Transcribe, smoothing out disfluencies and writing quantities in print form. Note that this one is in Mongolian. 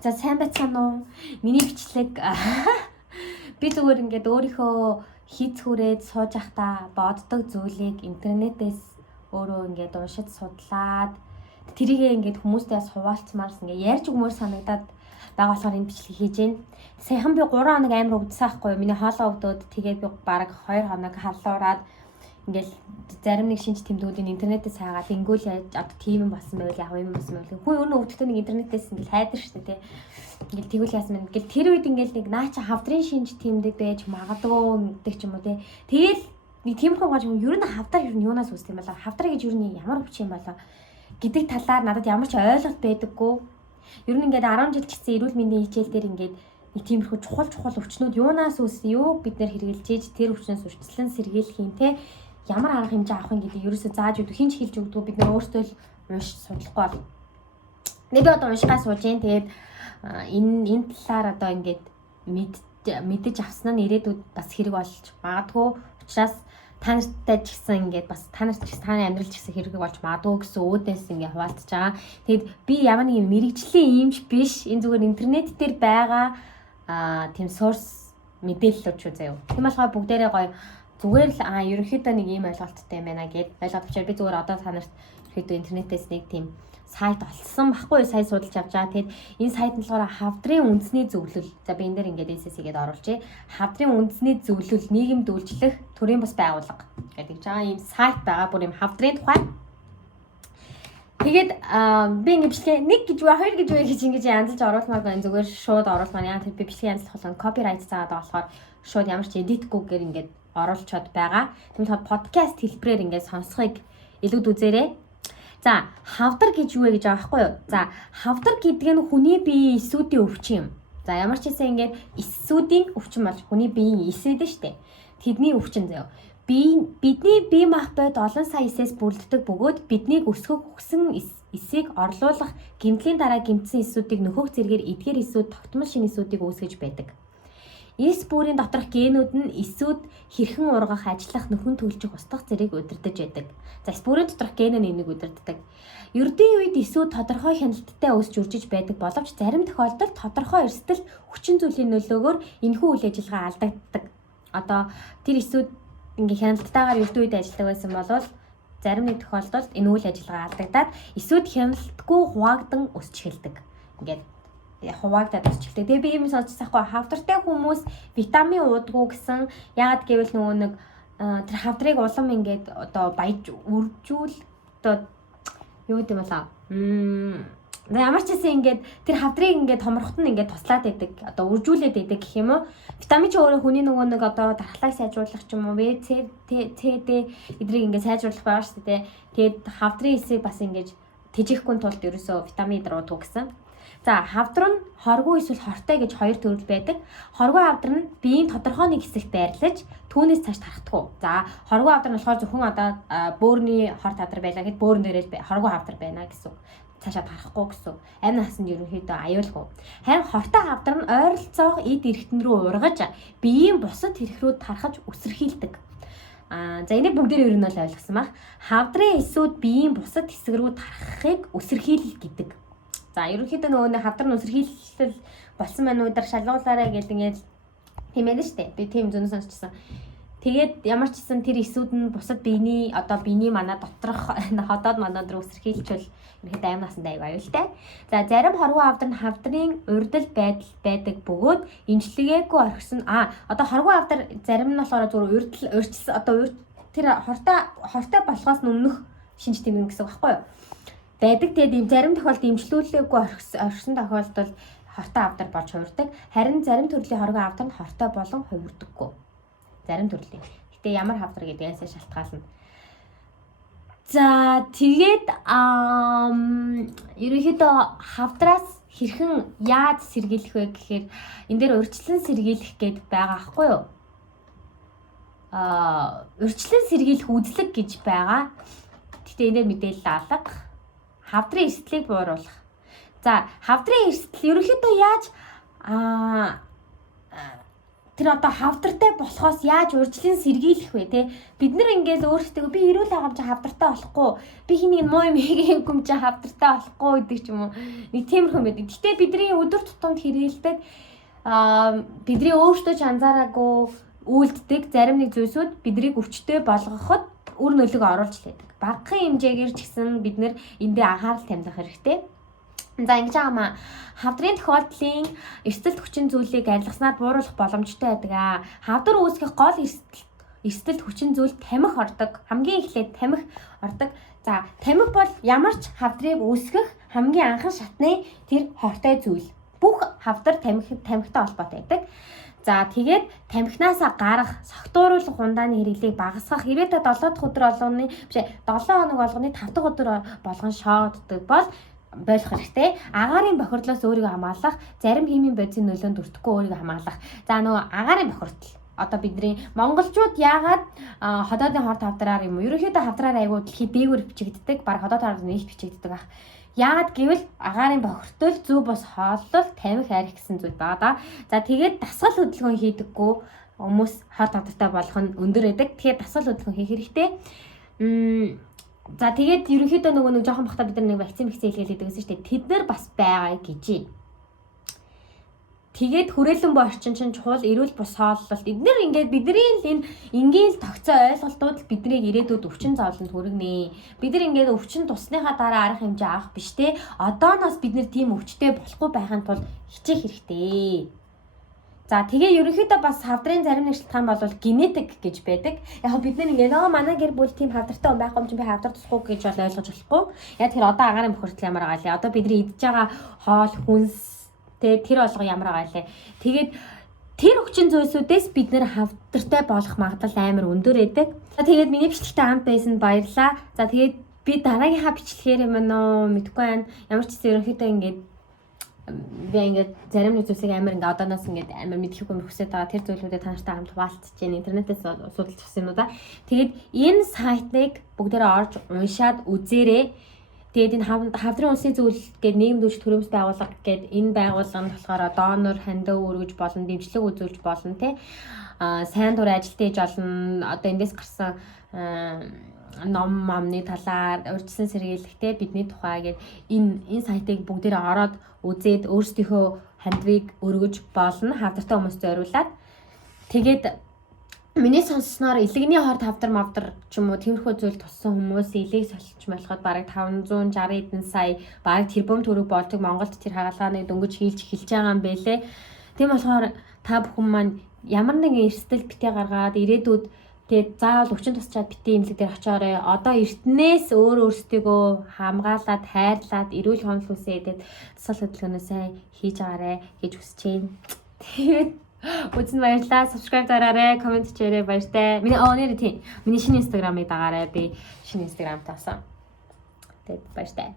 За сайн байцгаана уу? Миний бичлэг би зүгээр ингээд өөрийнхөө хийц хүрээд сууж байхдаа боддог зүйлийг интернетээс өөрөө ингээд уншиж судлаад тэрийгээ ингээд хүмүүстэй хуваалцмаарс ингээд ярьж өгмөр санагдаад байгаа болохоор энэ бичлэг хийж байна. Саяхан би 3 хоног амар өвдсөн байхгүй юу? Миний хоолоо өвдөөд тэгээд би баг 2 хоног халуураад ингээл зарим нэг шинж тэмдгүүдийн интернетээс хаагаад ингүүл яаж одоо тийм юм болсон байвал яг юм болсон байвал хүн өнөө өвдөлтөө нэг интернетээс ингээл хайдаг шүү дээ тий. Ингээл тэгвэл яасан мэн ингээл тэр үед ингээл нэг наача хавдрын шинж тэмдэг байж магадгүй гэдэг ч юм уу тий. Тэгэл нэг тиймэрхүү гож юм ер нь хавдар ер нь юунаас үүсдэг юм болоо хавдар гэж ер нь ямар өвч юм болоо гэдэг талаар надад ямар ч ойлголт байдаггүй. Ер нь ингээд 10 жил ч гэсэн эрүүл мэндийн хичээл дээр ингээд нэг тиймэрхүү чухал өвчнүүд юунаас үүссэн юу бид нэр хэрэгжилж ийж тэр өвчнөөс үрчлэн сэргийлэх юм те ямар арга хэмжээ авах юм гэдэг ерөөсөө зааж өгдөг хинч хэлж өгдөг бид нэр өөрсдөө л уншиж судлахгүй бол нэг би одоо уншихаа сууж जैन тэгээд энэ талаар одоо ингээд мэдэж авсан нь ирээдүйд бас хэрэг болж магадгүй учраас та нартай ч гэсэн ингээд бас та нарт ч таны амьдрал ч гэсэн хэрэг болж магадгүй гэсэн үүднээс ингээд хуваалцаж байгаа. Тэгэд би ямар нэг юм мэрэгжлийн юмш биш энэ зүгээр интернет дээр байгаа тийм source мэдээлэлүүд шүү заяа. Тийм болохоор бүгдээрээ гоё зүгээр л ерөнхийдөө нэг ийм ойлголттой юм байна гэд ойлгоод учраас би зүгээр одоо та нарт ерөнхийдөө интернетээс нэг тийм сайт олсон байхгүй сая судалж авч байгаа. Тэгэд энэ сайт нь болохоор хавдрын үндэсний зөвлөл. За би энэ дээр ингээд эсэсгээд оруулчих. Хавдрын үндэсний зөвлөл нийгэмд үйлчлэх төрийн бас байгууллага гэдэг жаа ийм сайт байгаа. Бүр ийм хавдрын тухай. Тэгээд би ингэ бичлэгээ 1 гэж ба 2 гэж вэ гэж ингэж янзлж оруулмааргүй энэ зүгээр шууд оруулмаар яа тэр би бичлэгээ янзлах болгон копирайт заагаад байгаа болохоор шууд ямар ч editгүйгээр ингээд оруулчод байгаа. Тэгмэл подкаст хэлбэрээр ингээд сонсохыг илүүд үзээрэй. За, хавдар гэж юу вэ гэж байгаа байхгүй юу? За, хавдар гэдэг нь хүний биеийн эсүүдийн өвчин юм. За, ямар ч хэсэг ингээд эсүүдийн өвчин болж хүний биеийн эсэд нь штэ. Тэдний өвчин заяа. Бидний бие махбод олон сая эсээс бүрддэг бөгөөд биднийг өсгөх хүссэн эсийг орлуулах гэмтлийн дараа гэмтсэн эсүүдийг нөхөх зэргээр эдгээр эсүүд тогтмол шинэ эсүүдийг үүсгэж байдаг. Эс бүрийн доторх генүүд нь эсүүд хэрхэн ургах, ажиллах, нөхөн төлжих устгах зэрэг удирдах байдаг. За эс бүрийн доторх ген нь энийг удирддаг. Ердийн үед эсүүд тодорхой хяналттай өсч үржиж байдаг боловч зарим тохиолдолд тодорхой эрсдэл хүчин зүйлийн нөлөөгөөр энэхүү үйл ажиллагаа алдагддаг. Одоо тэр эсүүд ингээ хяналттайгаар ердийн үед ажилладаг байсан бол зарим нэг тохиолдолд энэ үйл ажиллагаа алдагдаад эсүүд хяналтгүй хуваагдан өсч эхэлдэг. Ингээд хуваагдаад өсчихлээ. Тэгээ би юм сонсчихсан хгүй хавдартай хүмүүс витамин уудаггүй гэсэн яагаад гэвэл нөгөө нэг тэр хавдрыг улам ингээд одоо баяж үржүүл одоо юу гэдэм болоо ямар ч гэсэн ингээд тэр хавдрыг ингээд томрохт нь ингээд туслаад байдаг. Одоо үржүүлээд байдаг гэх юм уу? Витамин ч өөрөө хүний нөгөө нэг одоо дархлааг сайжруулах ч юм уу, В, С, Д эдрийг ингээд сайжруулах байгаа шүү дээ. Тэгээд хавдрын эсийг бас ингээд тэжээхгүй тулд ерөөсөө витамин дөрөв гэсэн. За, хавдар нь хоргүй эсвэл хортой гэж хоёр төрөл байдаг. Хоргүй хавдар нь биеийн тодорхой нэг хэсэгт байрлаж түүнээс цааш тархдаггүй. За, хоргүй хавдар нь болохоор зөвхөн одоо бөөрийн хор тадар байлаа гэхэд бөөрөн дээрээ хоргүй хавдар байна гэсэн. Цаашаа тарахгүй гэсэн. Амь насанд ерөнхийдөө аюулгүй. Харин хортой хавдар нь ойролцоох эд эрхтэн рүү ургаж биеийн бусад хэрэг рүү тархаж үсэрхийлдэг. За энийг бүгдээр ер нь л ойлгосон баг. Хавдрын эсүүд биеийн бусад хэсэг рүү тархахыг үсэрхийлэл гэдэг. За ерөнхийдөө нөгөө хавдар нь үсэрхийлэл болсон байна уу дараа шалгуулаарай гэдэг ингээд тийм ээ штэ. Би тийм зөндөө сонсчихсан. Тэгээд ямар ч гэсэн тэр эсүүд нь бусад биений одоо биений манай доторх ходоод манад руу үсэрхийлчвэл ерөнхийдөө амь насанд аяг аюултай. За зарим хорвоо хавдар нь хавдрын урдл байдал байдаг бөгөөд имчилгээгүй орхисон. Одоо хорвоо хавдар зарим нь болохоор зүгээр урдчилсан одоо тэр хортой болохоос өмнөх шинж тэмдэг гэсэн үг байхгүй юу? Байдаг. Тэгээд зарим тохиолдолд имжлүүлээгүй орхисон тохиолдолд хортой хавдар болж хувирдаг. Харин зарим төрлийн хорвоо хавдар нь хортой болон хувирдаггүй. Зарим төрлийн. Гэтэ ямар хавдар гэдгээс шалтгаална. За тэгээд ерөнхийдөө хавдраас хэрхэн яаж сэргийлэх вэ гэхээр энэ дээр урьдчилан сэргийлэх гээд байгаа аахгүй юу? Урьдчилан сэргийлэх үзлэг гэж байгаа. Гэтэ энэ дээр мэдээлэл алга. Хавдрын эрсдлийг бууруулах. За, хавдрын эрсдэл ерөнхийдөө яаж тэр одоо хавдартай болохоос яаж урьдчилан сэргийлэх вэ те? Бид нар ингээд өөрсдөө би эрүүл байгаа юм чи хавдартай болохгүй. Би хэнийг муу юм хийгээгүй юм чи хавдартай болохгүй гэдэг ч юм уу. Нэг тиймэрхүү байдаг. Гэтэ бидний өдөр тутамд хэрэгэлдэг бидний өөрсдөө ч анзаараагүй үйлддэг зарим нэг зүйлсүүд бидрийг өвчтөй болгоход үр нөлөөг оруулж лээдэг. Багахан хэмжээгээр ч гэсэн бид нэр эндээ анхаарал томилох хэрэгтэй. За ингэж аамаа хавдрын тохиолдлын эрсдэлт хүчин зүйлийг арилгаснаар бууруулах боломжтой байдаг. Хавдар үүсгэх гол эрсдэлт хүчин зүйл тамхи ордог. Хамгийн эхлээд тамхи ордог. За тамхи бол ямар ч хавдрыг үүсгэх хамгийн анхан шатны тэр хортой зүйл. Бүх хавдар тамхитай холбоотой байдаг. За тэгээд тамхинасаа гарах, согтууруулах ундааны хэрэглийг багасгах. Хэрвээ та 7 дахь өдөр болгоны 7 хоног болгоны 5 дахь өдөр болгон шооддаг бол болох хэрэгтэй. Агаарын бохирдлоос өөрийгөө хамгаалах, зарим химийн бодисын нөлөөнд өртөхгүй өөрийгөө хамгаалах. За нөгөө агаарын бохирдол. Одоо бидний монголчууд яагаад ходоодын хорт хавдраар юм уу? Ерөнхийдөө хавдраар айгуу дэлхийд дээгүүр бичигддэг, баг ходоод хараад нийт бичигддэг ах. Яагаад гэвэл агаарын бохирдол зөв бос хооллол тамхи арх гэсэн зүйл байгаа да. За тэгээд дасгал хөдөлгөөн хийдэггүй хүмүүс хорт хавдартай болох нь өндөр байдаг. Тэгэхээр дасгал хөдөлгөөн хийх хэрэгтэй. За тэгээд ерөнхийдөө нөгөө нэг жоохон бахта бид нар нэг вакцин хэлгээд байсан шүү дээ. Тэд нар бас байгаа гэж. Тэгээд хүрээлэн бо орчин чинь чухал эрүүл бус хооллолт. Эдгээр ингээд бидний энэ энгийн тогтцоо ойлголтууд биднийг ирээдүйд өвчин зовлонд хүргэнэ. Бид нар ингээд өвчин тусныхаа дараа арга хэмжээ авах биш те. Одооноос бид нар тийм өвчтэй болохгүй байхын тулд хичээх хэрэгтэй. За тэгээ ерөнхийдөө бас хавдрын зарим нэг шалтгаан бол генетик гэж байдаг. Яг бид нар ингээд манай гэр бүл тийм хавдартай хүн байхгүй юм чи би хавдар тусахгүй гэж бол ойлгож болохгүй. Яг тэр одоо агаарын бохирдол ямар байгаа лээ. Одоо бидний идж байгаа хоол хүнс тэр болгоо ямар байгаа лээ. Тэгээд тэр хүчин зүйлсүүдээс бид нэр хавдартай болох магадлал амар өндөр байдаг. За тэгээд миний бичлэгтэй хамт байсан баярлалаа. За тэгээд би дараагийнхаа бичлэгээр юм нөө мэдгүй байна. Ямар ч зүйл ерөнхийдөө ингээд би ингээд зарим нэг зүйлсийг амар ингээд одооноос ингээд амар мэдхгүй юм хүсэж байгаа тэр зүйлүүдэд та нартай хамт хуваалцаж байна. Интернетээс судалж авсан юм уу да. Тэгээд энэ сайтыг бүгдээрээ орж уншаад үзээрэй. Тэгээд энэ хавдрын үндэсний зүйл гэдэг нийгэм дэвшилт төрөмс байгууллага гэдэг энэ байгууллага нь болохоор донор хандив өргөж болно, дэмжлэг үзүүлж болно тий. Сайн дур ажилт хийж болно. Одоо эндээс гарсан ном амны талаар урьдчилан сэргийлэхтэй бидний тухай гэдэг энэ сайтыг бүгдээрээ ороод үзээд өөрсдийнхөө хандивыг өргөж болно. Хавдартай хүмүүст зориулаад тэгээд миний сонссноор илэгний хорт хавдар мавдар ч юм уу тиймэрхүү зүйл туссан хүмүүс илийг солилж болоход бараг 560 эдэн сая бараг тэрбум төгрөг болдог Монголд тэр хагалгааны дөнгөж хийлж эхэлж байгаа юм бэлээ. Тийм болохоор та бүхэн маань ямар нэгэн эрсдэл битээ гаргаад ирээдүйд тэгээд заавал өвчин тусчаад битээ имлэг дээр очиорой. Одоо эртнээс өөрсдийгөө хамгаалаад, хайрлаад, эрүүл хонол хүсээд тусал хөдөлгөөнөө сайн хийж агаарэ гэж хүсэж байна. Тэгээд үзэн баярлалаа. Subscribe дараарай, comment хийрэй баяртай. Миний тийм. Миний шинэ Instagram-ыг дагаарай. Би шинэ Instagram таасан. Тэгээд баяртай.